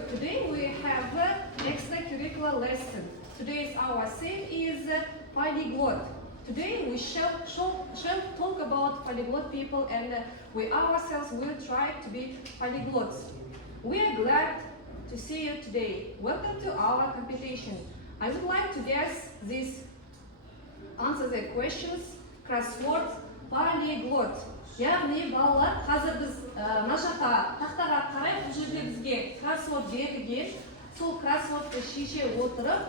today we have an extracurricular lesson. Today's our theme is Polyglot. Today we shall talk about polyglot people, and we ourselves will try to be polyglots. We are glad to see you today. Welcome to our competition. I would like to guess answer the questions, crossword, polyglot. Яғни балалар, қазір біз мына жаққа тақтаға қарай бұл жерде бізге кроссворд берілген. Сол кроссвордты шеше отырып,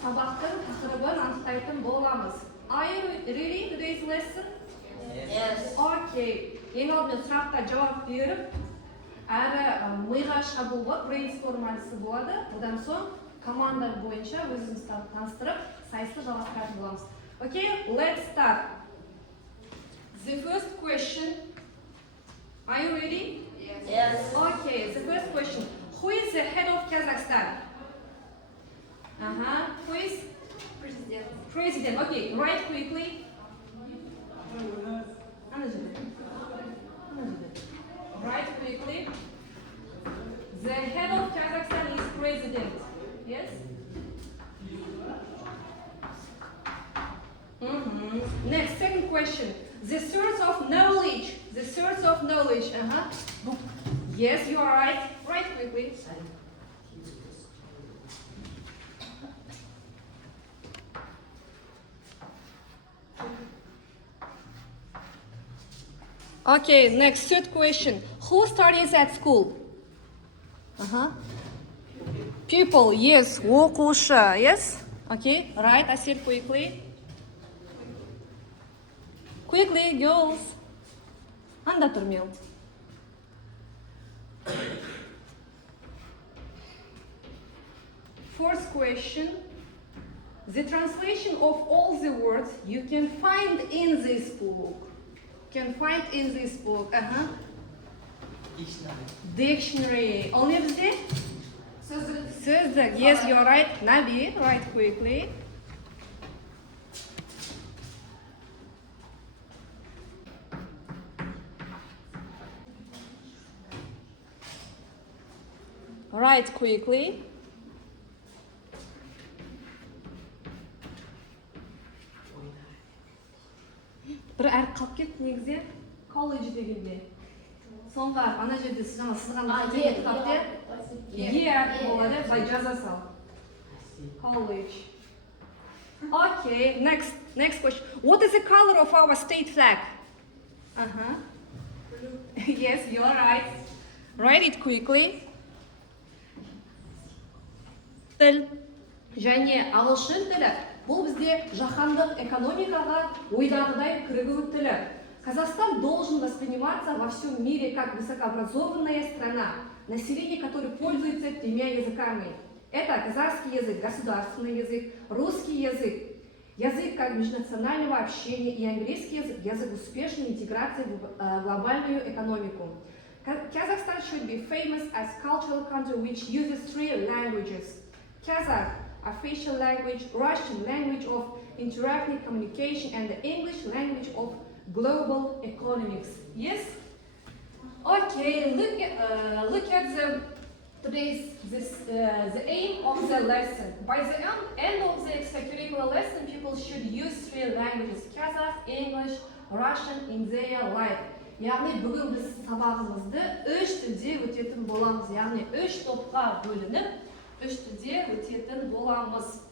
сабақтың тақырыбын анықтайтын боламыз. Are you ready today's lesson? Yes. Okay. Ең алдымен сұраққа жауап беріп, әрі миға шабуылы, брейнстормальсы болады. Одан соң команда бойынша өзімізді таныстырып, сайысты жалғастыратын боламыз. Okay, let's start. The first question. Are you ready? Yes. Okay, the first question. Who is the head of Kazakhstan? Who is? President. President. Okay, write quickly. Write quickly. The head of Kazakhstan is president. Yes? Next, second question. The source of knowledge. The source of knowledge. Yes, you are right. Write quickly. Okay, next, third question. Who studies at school? People, yes. Оқушы, yes? Okay, right, Asir, quickly. Quickly, girls. Анда тұрмел. Fourth question. The translation of all the words you can find in this book. Dictionary. Only bizde? Sözdük. Yes, you're right. Nabi, write quickly. Write quickly. Bir әріп қалып кетті негізде. College дегенде. Соңға ана жерде жаңа сызғанда қалыпты. Әріп болады, бай жаза сал. College. Okay, next question. What is the color of our state flag? Yes, you're right. Write it quickly. Тіл және ағылшын тілі бұл бізде жаһандық экономикаға ойдағыдай кірігу тілі. Казахстан должен восприниматься во всем мире как высокообразованная страна, население которой пользуется тремя языками. Это казахский язык, государственный язык, русский язык, язык как межнационального общения и английский язык, язык успешной интеграции в глобальную экономику. Kazakhstan should be famous as cultural country which uses 3 languages. Kazakh, official language, Russian language of interactive communication, and the English language of global economics. Yes? Okay, look at the aim of the lesson. By the end of the extracurricular lesson, people should use 3 languages: Kazakh, English, Russian in their life. Яғни бүгін біз сабағымызды 3 тілде өтетін боламыз. Яғни 3 топқа бөлініп, 3 тілде өтетін боламыз.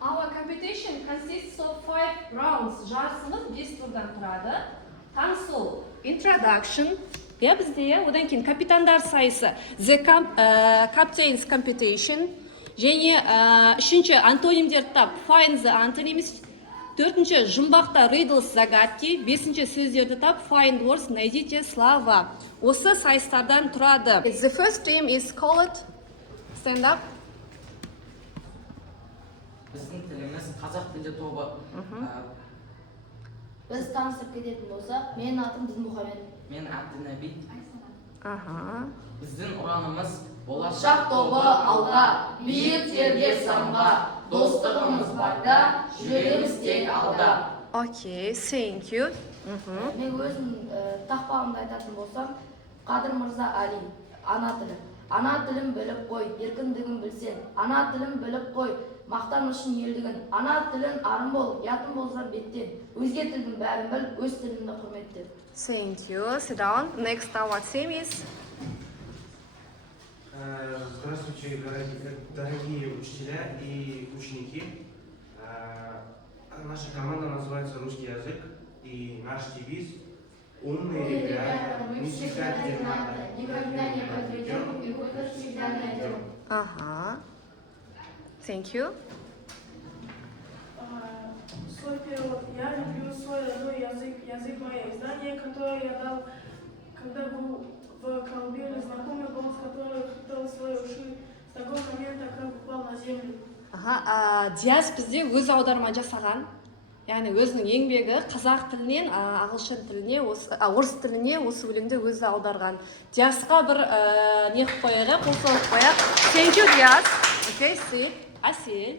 Our competition consists of 5 rounds. Жарысымыз 5 турдан тұрады. Танысу, introduction, бізде, одан кейін капитандар сайысы, the captain's competition, және 3-ші антонимдер тап, find the antonyms, 4-ші жұмбақта riddles, загадки, 5-ші сөздерді тап, find words, найдите слова. Осы сайыстардан тұрады. The first team is called, stand up. Біздің тіліміз қазақ тілді тобы. Біз танысып кететін болсақ, менің атым Дінмұхамед. Мен Әбдінәбит. Біздің ұранымыз болашақ тобы алға, биік терге самға, достығымыз барда, жүрегіміз тек алда. Okay, thank you. Мен өзім тақпағымды айтатын болсам, Қадыр Мырза Али, ана тілі. Ана тілін біліп қой, еркіндігін білсен. Ана тілін біліп қой, мақтанышын елдігін. Ана тілін арын бол, ятым болса беттен. Өзге тілдің бәрін біл, өз тіліңді құрметтеп. Thank you. Sit down. Next our team is. Здравствуйте, дорогие учителя и ученики. Наша команда называется «Русский язык», и наш девиз «Умные ребята, мы всегда где надо, никогда не подведем и выход всегда найдем». Ага. Thank you. Свой перевод. Я люблю свой родной язык, язык моих знаний, который я дал, когда был в колыбели, знакомый голос, который впитал свои уши с такого момента, как упал на землю. Ага, Диас бізде өз аударма жасаған. Яғни өзінің еңбегі қазақ тілінен ағылшын тіліне, орыс тіліне осы өлеңді өзі аударған. Диасқа бір не қылып қояйық, қосылып қояйық. Thank you, Диас. Okay, sit. Асель.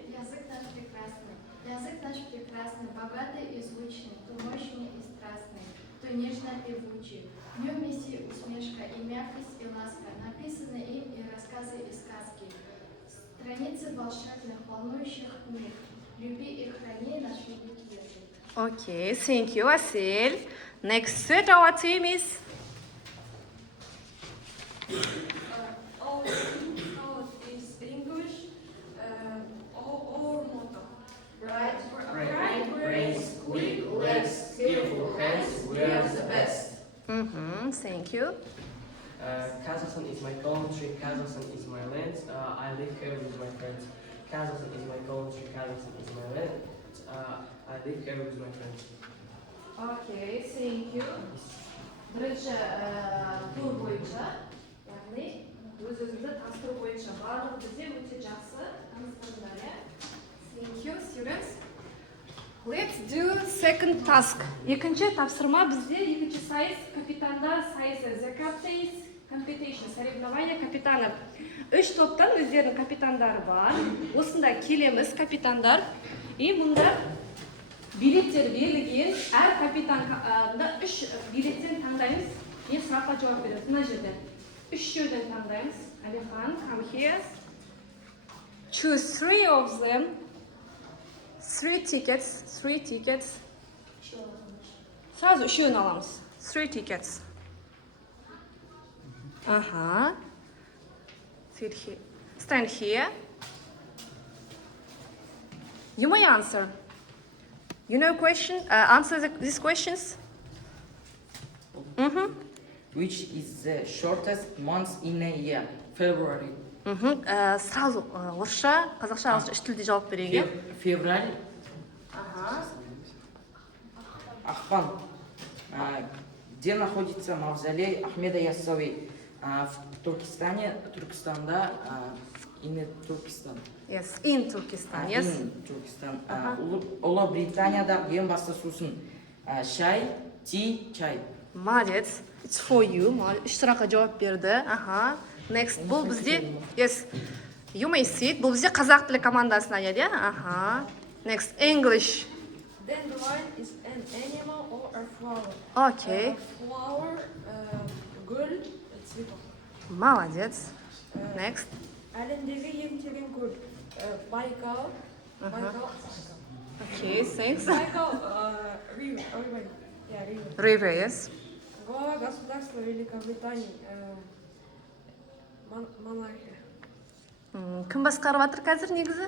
Язык наш прекрасный, богатый и звучный, то мощный и страстный, то нежно певучий. В нем есть и усмешка, и мягкость, и ласка, написаны им и рассказы, и сказки. Страницы волшебных, волнующих книг. Люби и храни наш великий язык. Okay, thank you, Асель. Next set our team is. Our is English, our motto. Right brains, quick legs, skillful hands, we are the best. Thank you. Kazakhstan is my country, Kazakhstan is my land, I live here with my friends. Kazakhstan is my country, Kazakhstan is my land, I live here with my friends. Okay, thank you. Бірінші тур бойынша, яғни өз-өзіңді таныстыру бойынша барлығы бізде өте жақсы таныстырдыңдар, иә? Thank you, students. Let's do second task. Екінші тапсырма бізде екінші сайыс капитандар сайысы. The captain's competition, соревнование капитанов. Үш топтан өздерінің капитандары бар. Осында келеміз капитандар. И мұнда билеттер берілген. Әр капитанда үш билеттен таңдаймыз. Мен сұраққа жауап беремін. Мына жерде. Үш жерден таңдаймыз. Алихан, come here. Choose three of them. Three tickets. Сразу үшеуін аламыз. Three tickets. Ага. Stand here. You may answer. You know question? Answer these questions. Which is the shortest month in a year? February. Сразу орысша, қазақша, ағылшынша үш тілде жауап берейік. Февраль. Ақпан. Где находится мавзолей Ахмеда Яссауи? В Туркестанда, in Turkestan. Yes, in Turkestan, yes. In Turkestan. Ұлыбританияда ең басты сусын шай, ти, чай. Молодец. It's for you. Үш сұраққа жауап берді. Ага. Next, бұл бізде, yes, you may sit. Бұл бізде қазақ тілі командасына еді. Ага. Next, English. Dandelion is an animal or a flower. Okay. Flower, гүл, цветок. Молодец. Next. Әлемдегі ең терең көл. Байкал. Okay, thanks. Байкал, river. River, yes. Глава государства Великобритании. Монархия. Кім басқарып жатыр қазір негізі?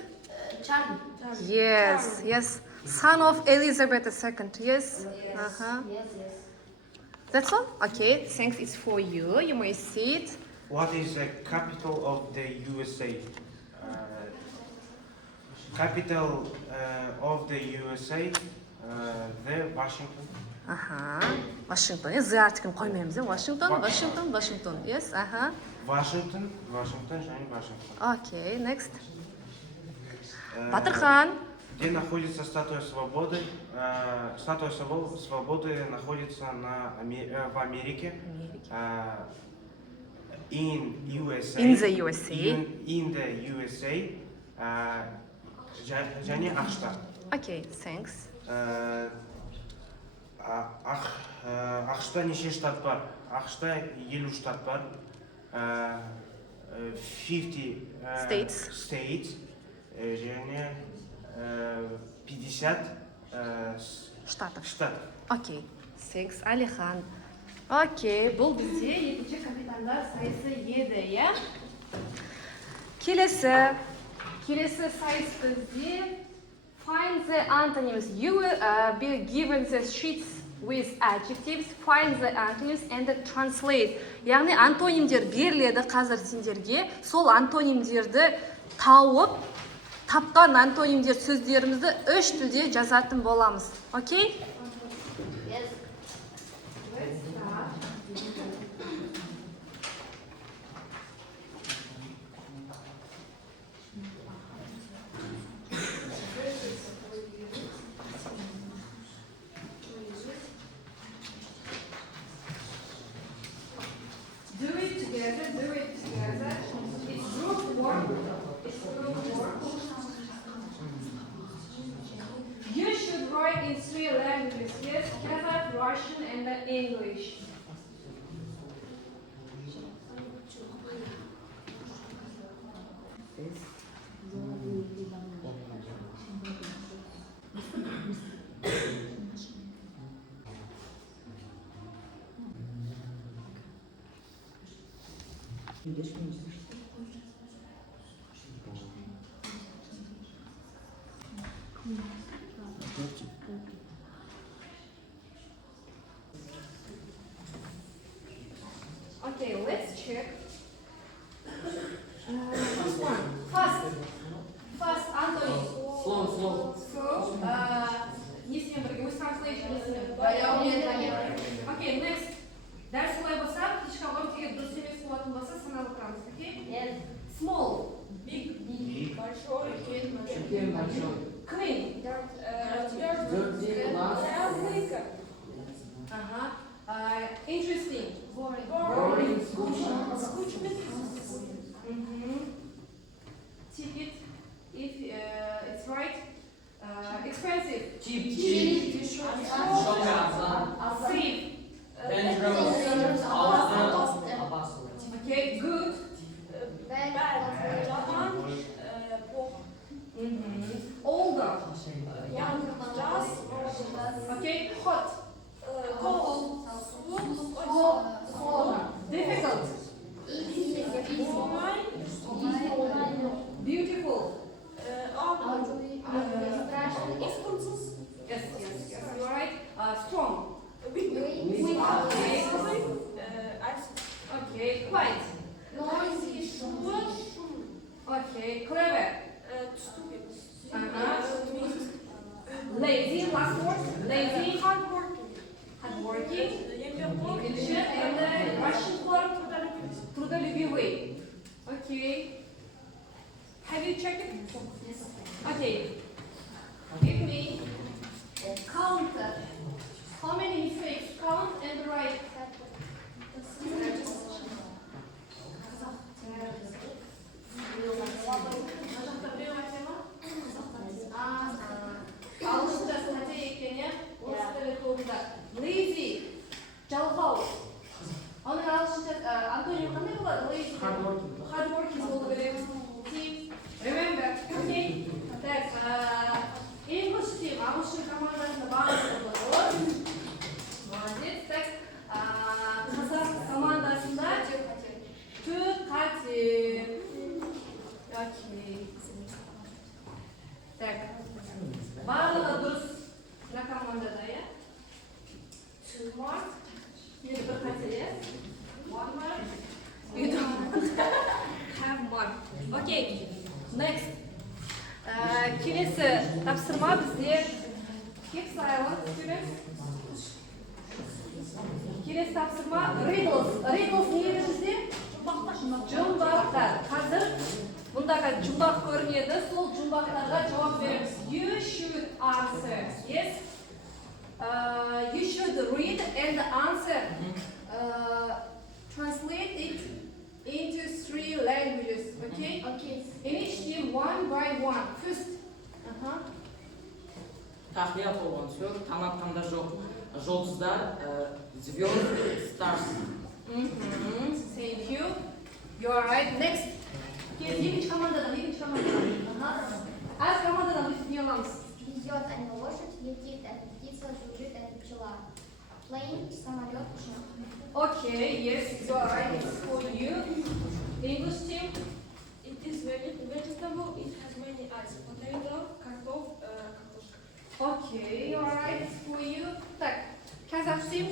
Чарли. Yes. Son of Elizabeth II, yes. That's all? Okay, thanks. It's for you. You may sit. What is the capital of the USA? Capital of the USA, the Washington. Washington. Yes, артиклін қоймаймыз, иә? Washington. Yes, Washington, және Washington. Okay, next. Батырхан. Где находится статуя свободы? Статуя свободы находится в Америке. In the USA. және ақшта. Okay, thanks. ақшта неше штат бар? ақшта 50 штат бар. 50 states және 50 штат. Окей. Thanks, Алихан. Окей, бұл бізде екінші капитандар сайысы еді, иә? Келесі сайыс бізде find the antonyms. You will be given the sheets with adjectives, find the antonyms and translate. Яғни антонимдер беріледі қазір сендерге. Сол антонимдерді тауып, тапқан антонимдер сөздерімізді 3 тілде жазатын боламыз. Окей? Yes. Let's start. Do it together. It's group work. You should write in 3 languages. Yes, Kazakh, Russian, and English. Okay, let's check. First one. Fast, Anthony. Slow. Не с ним, with translation, не с ним. Okay, next. Дәл солай болса, птичка вам тегер дұрыс емес болатын болса, саналы тұрамыз, okay? Yes. Small. Большой. Clean. Dirty, last. Interesting. Boring. Ticket, if it's right. Expensive. Cheap. Safe. Dangerous. Okay, good. Older. Okay, hot. Difficult. Beautiful. Yes, you're right. Strong. Okay, quiet. Okay, clever. Lazy, last word. Lazy, hardworking. And Russian word, трудолюбивый. Okay. Have you checked it? Yes. Okay. Give me counter. How many mistakes? Count and write. Ағылшынша статья екен, иә? Осы тілі тобында. Lazy, жалқау. Оның ағылшынша антоним қандай болады? Lazy. Hardworking болу керек. See? Remember, okay? Так, English team, ағылшын командасында барлығы болады. Молодец. Так, қазақ командасында 4 қате. Окей. Так, барлығы дұрыс на командада, иә? 2 mark. Енді бір қате, иә? 1 mark. You don't have mark. Okay, next. Келесі тапсырма бізде keep silent, students. Келесі тапсырма riddles. Riddles не еді бізде? Жұмбақтар. Қазір бұндағы жұмбақ көрінеді, сол жұмбақтарға жауап береміз. You should answer. Yes? You should read and answer. Translate it into 3 languages. Okay? Okay. In each team, 1 by 1. First. Тақия болған сөз, таң атқанда жоқ. жұлдыздар, звезд, stars. Thank you. You are right. Next. Екінші командадан. Әр командадан біз не аламыз? Везет eine лошадь, летит эта птица, жужжит эта пчела. Plane, самолет, шаг. Okay, yes, you are right. It's for you. English team. It is vegetable, it has many eyes. Potato, картошка. Okay, you are right. It's for you. Так, Kazakh team.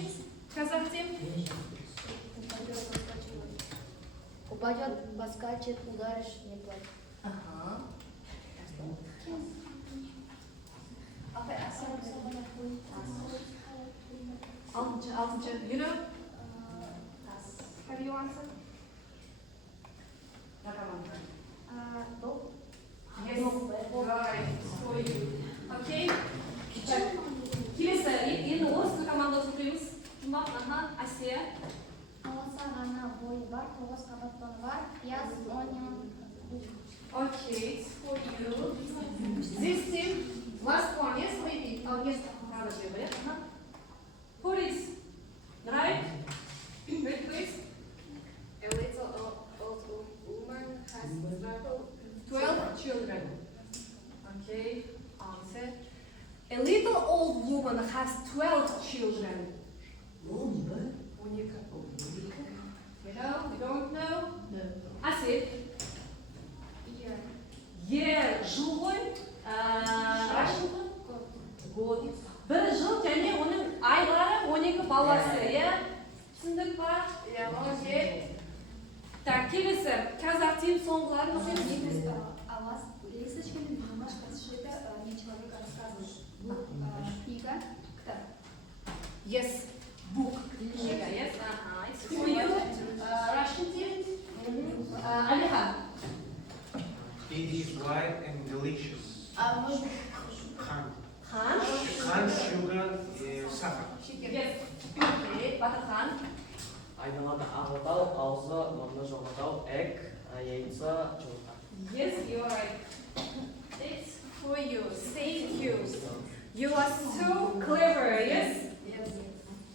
Упадет, поскачет, ударишь, не плачь. Ага. Altıncı. You know? How do you answer? Yes, right. It's for you. Okay. Келесі, енді орысты командасы оқимыз. Жұмбақ, Асия. Аласа ғана бойы бар, 9 қабаттан бар. Пияз, onion, Okay, it's for you. This team, last one, yes, maybe? Oh, yes, Police, right? Wait, please. A little old woman has 12 children. Okay, answer. A little old woman has 12 children. You know, you don't know? No. Asif. Year, жыл ғой, год. Бір жыл және оның айлары 12 баласы, иә? Түсіндік па? Иә, молодец. Так, келесі, Казах team соңғыларын оқимыз. А вас лесочками немножко сшито, не человек рассказывает. Книга, кітап. Yes, book. Книга, yes? Ага, it's for you. Russian team. Алихан. It is white and delicious. Хан. Хан. Хан, sugar, сахар. Yes. Okay, Батырхан. Айналада ақ отау, аузы мұрны жоқ отау, әк, яйца, жұмыртқа. Yes, you are right. It's for you. Thank you. You are so clever, yes? Yes.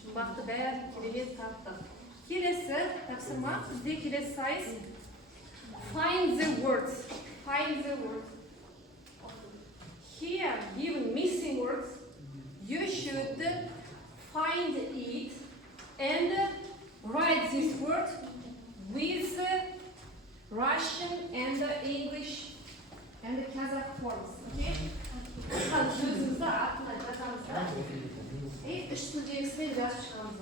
Жұмбақты бәрі керемет таптық. Келесі тапсырма, бізде келесі сайыс. Find the words. Find the words. Here, given missing words, you should find it and write this word with Russian and English and Kazakh forms. Okay? Сөзімізді артына жазамыз да. Үш тілдегісімен жазып шығамыз.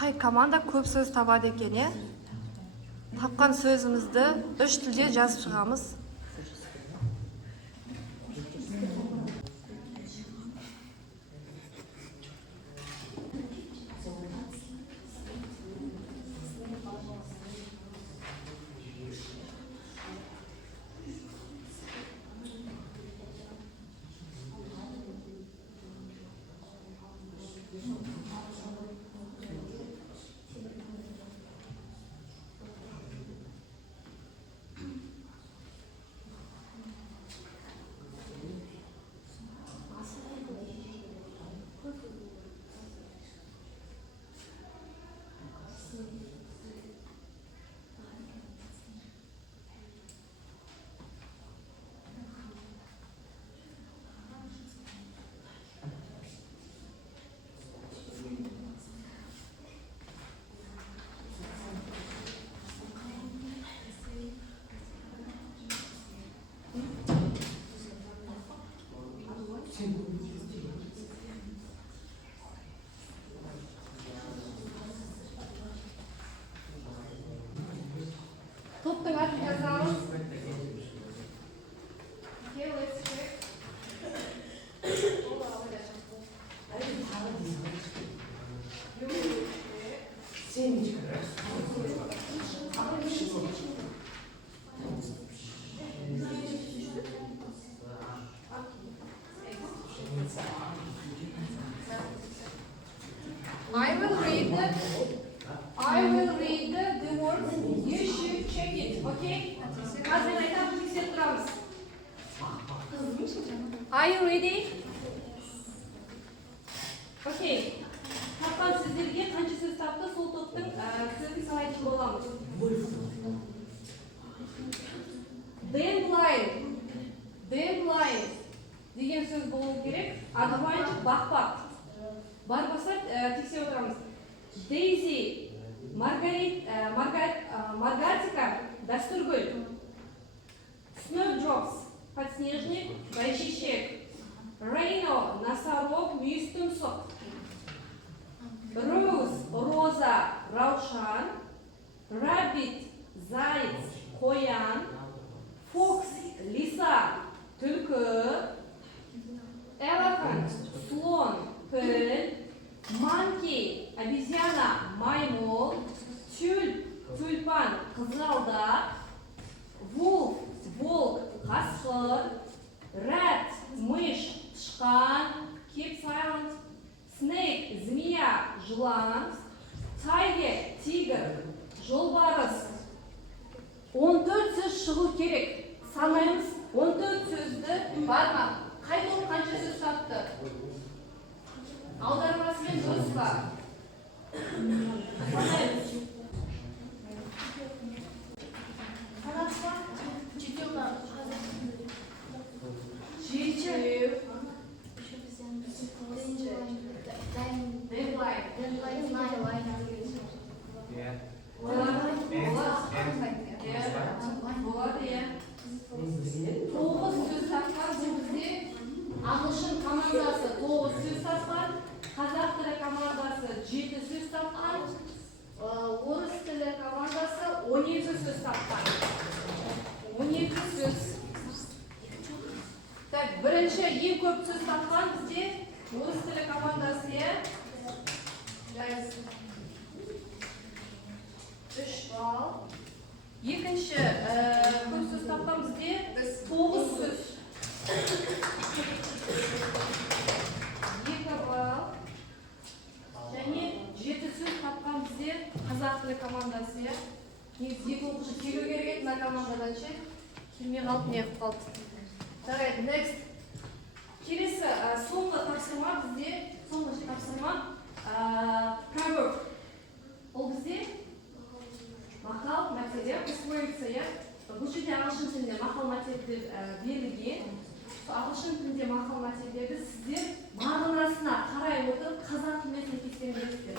Қай команда көп сөз табады екен, е? Тапқан сөзімізді үш тілде жазып шығамыз. Топтың атын жазамыз. Okay, let's check. I will read the words. You should check it, okay? Қазір айтамын, тексеріп тұрамыз. Are you ready? Okay. Тапқан сіздерге қанша сөз тапты, сол топтың сөзін санайтын боламыз. Then blind деген сөз болу керек. Адвайнчик бақпақ. Бар болса тексеріп отырамыз. Daisy, Маргатика, дәстүргүл. Snowdrops, подснежник, бәйшешек. Rhino, носорог, мүйістұмсық. Rose, роза, раушан. Rabbit, заяц, қоян. Fox, лиса, түлкі. Elephant, слон, піл. Monkey, обезьяна, маймыл. Тюльпан, қызғалдақ. Wolf, волк, қасқыр. Rat, мышь, тышқан. Keep silent. Snake, змея, жылан. Tiger, тигр, жолбарыс. 14 сөз шығу керек. Санаймыз 14 сөзді бар ма? Қай топ қанша сөз тапты? Аудармасымен дұрыс па? Санаймыз. Болады, иә. 9 сөз тапқан бізде Ағылшын командасы 9 сөз тапқан, қазақ тілі командасы 7 сөз тапқан, орыс тілі командасы 12 сөз тапқан. 12 сөз. Так, бірінші ең көп сөз тапқан бізде орыс тілі командасы, иә. 3 балл. Екінші көп сөз тапқан бізде 9 сөз. 2 балл. Және 7 сөз тапқан бізде қазақ тілі командасы. Негізі 2 оқушы келу керек еді мына командадан ше. Келмей қалды, не қылып қалды. Жарайды, next. Келесі соңғы тапсырма бізде, соңғы тапсырма proverb. Ол бізде мақал мәтелдер усвоится, иә. Бұл жерде ағылшын тілінде мақал мәтелдер берілген. Ағылшын тілінде мақал мәтелдерді сіздер мағынасына қарай отырып қазақ тіліне сәйкестендіресіздер.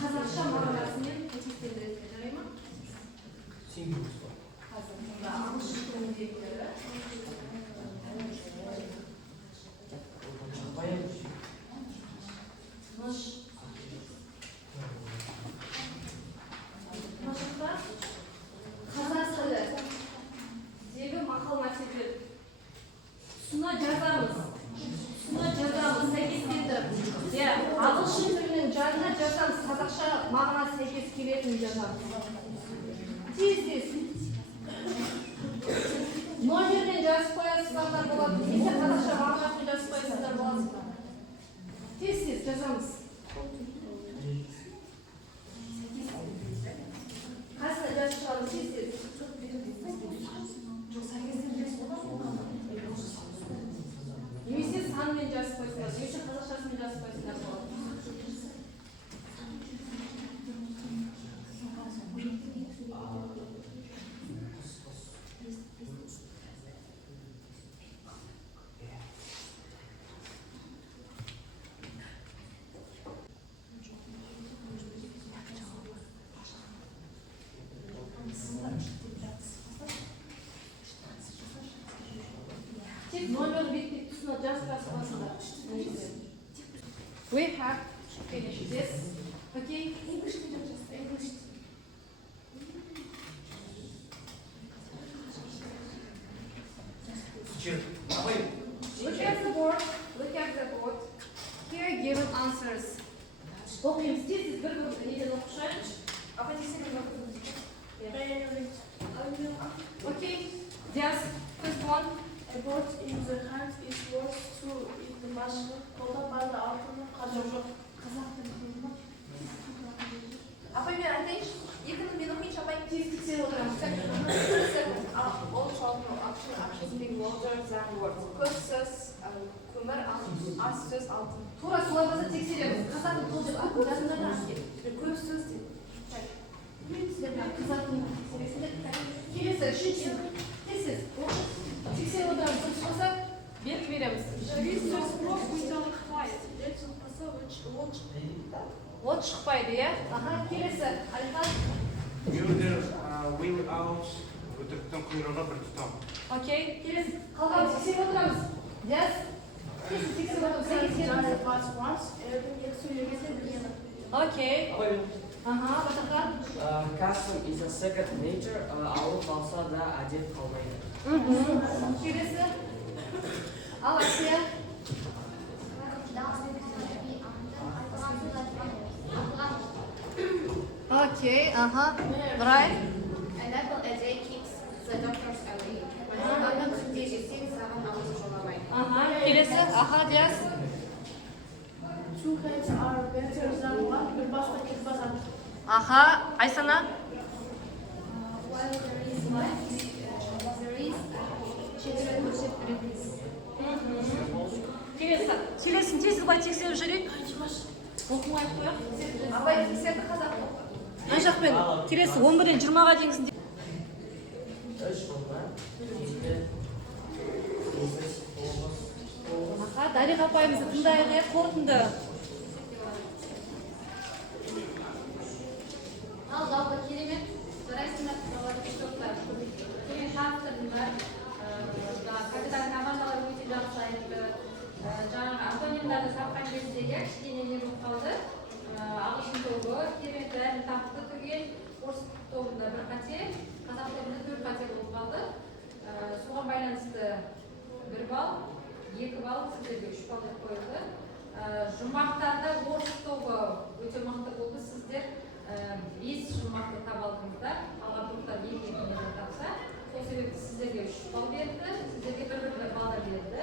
Қазақша мағынасымен сәйкестендіресіздер, жарай ма? Қазір ағылшын тіліндегілері. Қазақ тіліндегі мақал мәтелдер сұна жазамыз, сәйкестендіріп. Ағылшын тілінің жанына жазамыз, қазақша мағынасы сәйкес келетін жазамыз. Тез. Номерден жазып қоясыздар болады, немесе қазақша мағынасын жазып қоясыздар болады. Тез жазамыз. Қасына жазып шығамыз, тез. Немесе санмен жазып қойсыңдар, немесе қазақшасымен жазып қойсыңдар болады. Тек номер беттік тұсына жазып қойсыңдар. We have finished this. Okay? English. Look at the board. Here given answers. Оқимыз, тез бір-бір неден оқышайық. Апа тексеріп оқыңыз. Okay. Just first one. A bird in the hand is worth two in the bush. Қолда барды алтынның қажы жоқ. Апа мен айтайыншы. Ол жалпы ақша speak louder than words. Көп сөз көмір, аз сөз алтын. Тура солай болса тексереміз. Қазақ тіл деп атын жазыңдар. Көп сөз деп. Келесі үшінші. Тексеріп отырамыз. Дұрыс болса беріп береміз. От шықпайды, иә? Аха, келесі. Алихан. Мюрдер will out өтіріктің құйрығы бір тұтам. Окей, келесі. Қалған тексеріп отырамыз. Yes. Тексеріп отырамыз. Окей. Ага, батақан. Custom is a second nature. Ауыл қалса да әдет қалмайды. Келесі. Ал Асия. Окей, ага. Брайан. An apple a day keeps the doctors away. Адам күнде жесең, саған аузы жоламайды. Ага, келесі. Аха, Диас. Two heads are better than one. Bir basta ketmez. Аха, Айсана. While there is life, there is children worship babies. Келесін тез былай тексеріп жүрейік. Оқымай қояқ. Абай тексерді қазақ оқы. Ана жақпен келесі 11-ден 20-ға дейінсін. Аха, Дариға апайымызды тыңдайық, қорытынды. Ал жалпы керемет, жарайсыңдар туралы топтар. Керемет тапсырдым бар. Капитан командалар өте жақсы айтты. Жаңағы антонимдарды тапқан кездегі кішкене не болып қалды. Ағылшын тобы керемет бәрін тапты түгел. Орыс тобында бір қате, қазақ тобында 4 қате болып қалды. Соған байланысты 1 балл, 2 балл, сіздерге 3 балл деп қойылды. Жұмақтарда орыс тобы өте мықты болды. Сіздер 5 жұмақты таба алдыңыздар. Қалған топтар 2-2 тапса. Сол себепті сіздерге 3 балл берді, сіздерге 1-1 балл берді.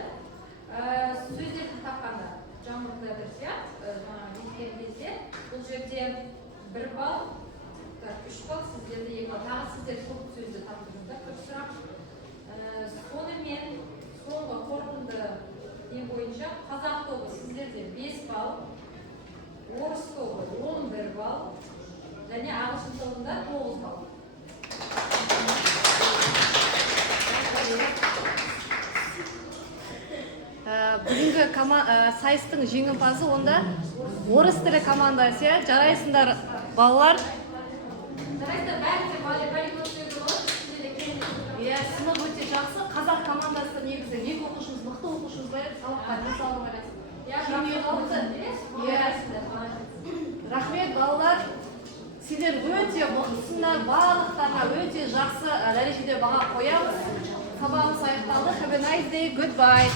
Сөздерді тапқанда жаңғыртуда бір сияқты, жеткен кезде бұл жерде 1 балл, 3 балл, сіздерде 2 балл. Тағы сіздер көп сөзді таптыңыздар, көп сұрақ. Сонымен соңғы қорытынды не бойынша қазақ тобы сіздерде 5 балл, орыс тобы 11 балл, және ағылшын тобында 9 балл. Бүгінгі сайыстың жеңімпазы онда орыс тілі командасы. Жарайсыңдар балалар. Жарайсыңдар бәрінде полиглот сөзі болады. Сынып өте жақсы. Қазақ командасы негізі 2 оқушымыз, мықты оқушымыз бар. Сабаққа денсаулығын ойлайсың. Рахмет балалар. Сіздер өте мықтысыңдар, барлықтарына өте жақсы дәрежеде баға қоямыз. Сабағымыз аяқталды. Have a nice day. Goodbye.